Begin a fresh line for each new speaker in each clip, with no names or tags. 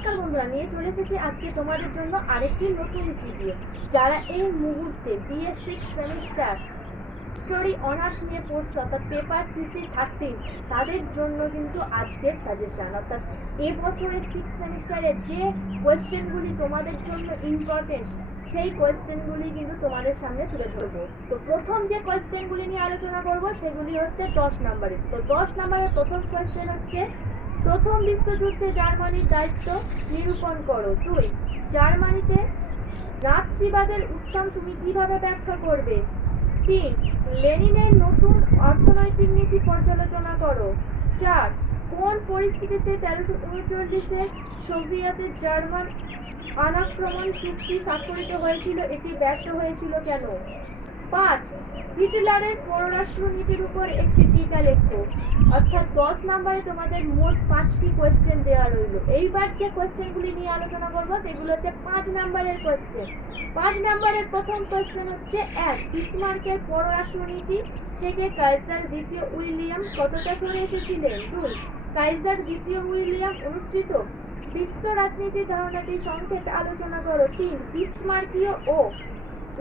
নমস্কার বন্ধুরা, নিয়ে চলে এসেছি আজকে তোমাদের জন্য আরেকটি নতুন ভিডিও যারা এই মুহূর্তে BA six semester history honours নিয়ে পড়ছো অর্থাৎ পেপার সিসি থার্টিন তাদের জন্য কিন্তু আজকের সাজেশন অর্থাৎ এবছরের সিক্স সেমিস্টারে যে কোয়েশ্চেনগুলি তোমাদের জন্য ইম্পর্টেন্ট সেই কোয়েশ্চেনগুলি কিন্তু তোমাদের সামনে তুলে ধরবো। তো প্রথম যে কোয়েশ্চেনগুলি নিয়ে আলোচনা করব, সেগুলি হচ্ছে দশ নম্বরের তো দশ নম্বরের প্রথম কোয়েশ্চেন হচ্ছে প্রথম বিশ্বযুদ্ধে জার্মানির দায়িত্ব নিরূপণ করো। দুই, জার্মানিতে নাৎসিবাদের উত্থান তুমি কীভাবে ব্যাখ্যা করবে? তিন, লেনিনের নতুন অর্থনৈতিক নীতি পর্যালোচনা করো। চার, কোন পরিস্থিতিতে তেরোশো উনচল্লিশে সোভিয়েতের জার্মান আনাক্রমণ চুক্তি স্বাক্ষরিত হয়েছিল, এটি ব্যর্থ হয়েছিল কেন? পাঁচ, হিটলারের পররাষ্ট্র নীতির উপর একটি টিকা লেখো। অর্থাৎ দশ নম্বরে তোমাদের মোট পাঁচটি কোয়েশ্চেন দেওয়া রইল। এইবার যে কোয়েশ্চেনগুলি নিয়ে আলোচনা করব, সেগুলো হচ্ছে পাঁচ নম্বরের কোয়েশ্চেন পাঁচ নম্বরের প্রথম কোয়েশ্চেন হচ্ছে এক বিসমার্কের পররাষ্ট্রনীতি থেকে কাইজার দ্বিতীয় উইলিয়াম কতটা সরে এসেছিলেন? দুই, কাইজার দ্বিতীয় উইলিয়াম অনুষ্ঠিত? বিশ্ব রাজনীতির ধারণাটি সংক্ষেপে আলোচনা করো। তিন বিসমার্কীয় ও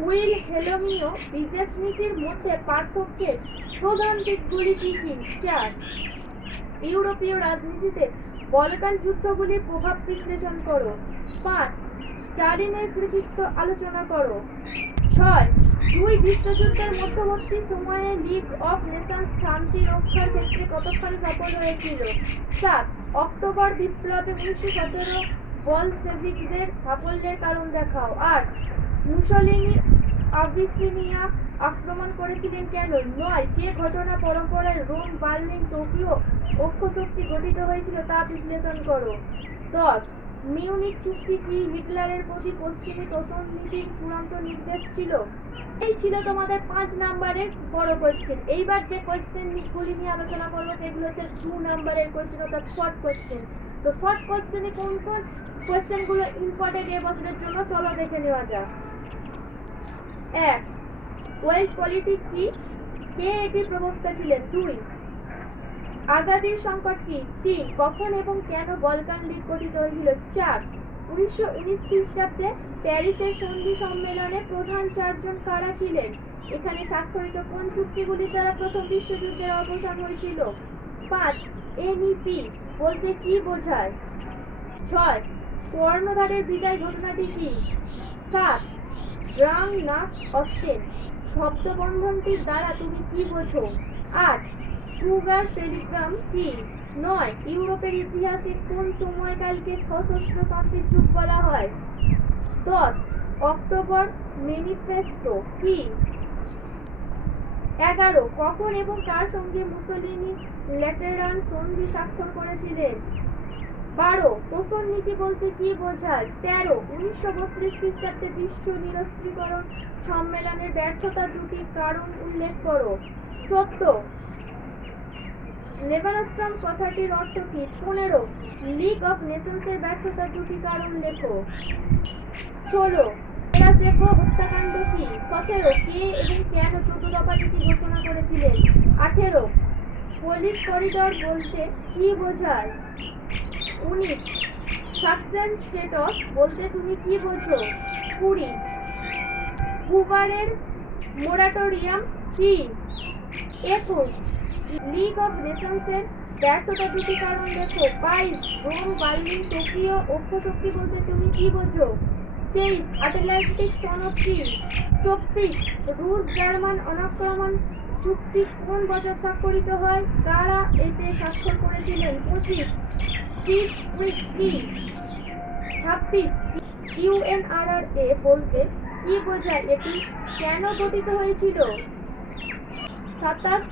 উইল হেলমীয় বিদেশ নীতির মধ্যে পার্থক্যের প্রধান দিকগুলি কি কি? চার, ইউরোপীয় রাজনীতিতে বলকান যুদ্ধগুলির প্রভাব বিশ্লেষণ করো। পাঁচ, স্টালিনের কৃতিত্ব আলোচনা করো। ছয়, দুই বিশ্বযুদ্ধের মধ্যবর্তী সময়ে লিগ অফ নেশনস শান্তি রক্ষার ক্ষেত্রে কতক্ষণ সফল হয়েছিল? সাত, অক্টোবর বিপ্লবে উনিশশো সতেরো বলসেভিকদের সাফল্যের কারণ দেখাও। আট মুসলিনি আবিসিনিয়া আক্রমণ করেছিলেন কেন? নয়। যে ঘটনা পরম্পরায় রোম, বার্লিন, টোকিও অক্ষশক্তি গঠিত হয়েছিল তা বিশ্লেষণ করো। দশ। মিউনিক চুক্তি কি হিটলারের প্রতি পশ্চিমী তোষণ নীতির চূড়ান্ত নির্দেশ ছিল? এই ছিল তোমাদের পাঁচ নাম্বারের বড় কোয়েশ্চেন এইবার যে কোয়েশ্চেন গুলি নিয়ে আলোচনা করব, সেগুলো হচ্ছে টু নাম্বারের কোয়েশ্চেন অর্থাৎ শর্ট কোয়েশ্চেন তো শর্ট কোয়েশ্চেনে কোন কোন কোয়েশ্চেনগুলো ইম্পর্টেন্ট এ বছরের জন্য চলো দেখে নেওয়া যাক। এক ওয়েলথ পলিটিক কি? কে এটি প্রবক্তা ছিলেন দুই আগাদির সংকট কি? তিন, কখন এবং কেন বলকান লীগ গঠিত হয়েছিল চার, উনিশশো উনিশ খ্রিস্টাব্দে প্যারিসের সন্ধি সম্মেলনে প্রধান চারজন কারা ছিলেন? এখানে স্বাক্ষরিত কোন চুক্তিগুলি দ্বারা প্রথম বিশ্বযুদ্ধের অবসান হয়েছিল? পাঁচ এনইপি বলতে কি বোঝায়? ছয়, কর্ণধারের বিদায় ঘটনাটি কি? সাত ড্রাং না অস্টেন শব্দবন্ধনটির দ্বারা তুমি কি বোঝো? আট, সুগার টেলিগ্রাম কি? নয়, ইউরোপের ইতিহাসে কোন সময়কালকে সশস্ত্রতান্ত্রিক যুগ বলা হয়? দশ, অক্টোবর ম্যানিফেস্টো কি? এগারো, কখন এবং কার সঙ্গে মুসলিনি লেটেরান সন্ধি স্বাক্ষর করেছিলেন? বারো তোষণ নীতি বলতে কি বোঝায়? তেরো, উনিশশো বত্রিশ খ্রিস্টাব্দে বিশ্ব নিরস্ত্রীকরণ সম্মেলনের ব্যর্থতা দুটি কারণ উল্লেখ করো। চোদ্দ লেবানস্ট্রাম কথাটির অর্থ কি? পনেরো, লিগ অফ নেশনসের ব্যর্থতা দুটি কারণ লেখো। ষোলো সেরাজেভো হত্যাকাণ্ড কি? সতেরো, কে এবং কেন চোদ্দ দফা নীতি ঘোষণা করেছিলেন? আঠেরো পুলিশ করিডর বলতে কি বোঝায়? উনিশ। সাবস্টেন্স স্টেটস বলতে তুমি কি বোঝো? কুড়ি। হুবারের মোরাটোরিয়াম কি? একুশ। লিগ অফ নেশনসের ব্যর্থতা দুটি কারণ দেখো। বাইশ। রোম, বার্লিন, টোকিও, অক্ষশক্তি বলতে তুমি কি বোঝো? তেইশ। আটলান্টিক সনদ কি? চব্বিশ। রুশ, জার্মান অনাক্রমণ চুক্তি কোন বছর স্বাক্ষরিত হয়? কারা এতে স্বাক্ষর করেছিলেন? পঁচিশ। স্ট্রিট উইক কি ছাব্বিশ ইউএনআরআর এ বলতে কি বোঝায় এটি? কেন গঠিত হয়েছিল? সাতাশ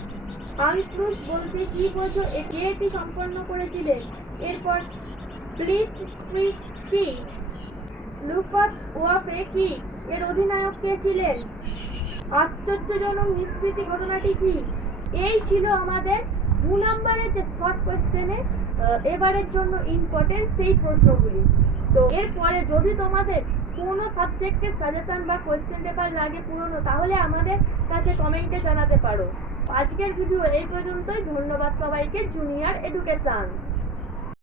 আনক্রুজ বলতে কি বোঝো? এটি এটি সম্পন্ন করেছিলেন? এরপর ব্লিচ স্ট্রিট কি? লুফাত ওয়াফে কি? এর অধিনায়ক কে ছিলেন? আশ্চর্যজনক নিষ্কৃতি ঘটনাটি কি? এই ছিল আমাদের দু নম্বরের যে শর্ট কোয়েশ্চেনে এবারের জন্য ইম্পর্টেন্ট সেই প্রশ্নগুলি। তো এরপরে যদি তোমাদের কোনো সাবজেক্টের সাজেশন বা কোয়েশ্চেন পেপার লাগে পুরনো, তাহলে আমাদের কাছে কমেন্টে জানাতে পারো। আজকের ভিডিও এই পর্যন্তই। ধন্যবাদ সবাইকে। Junior education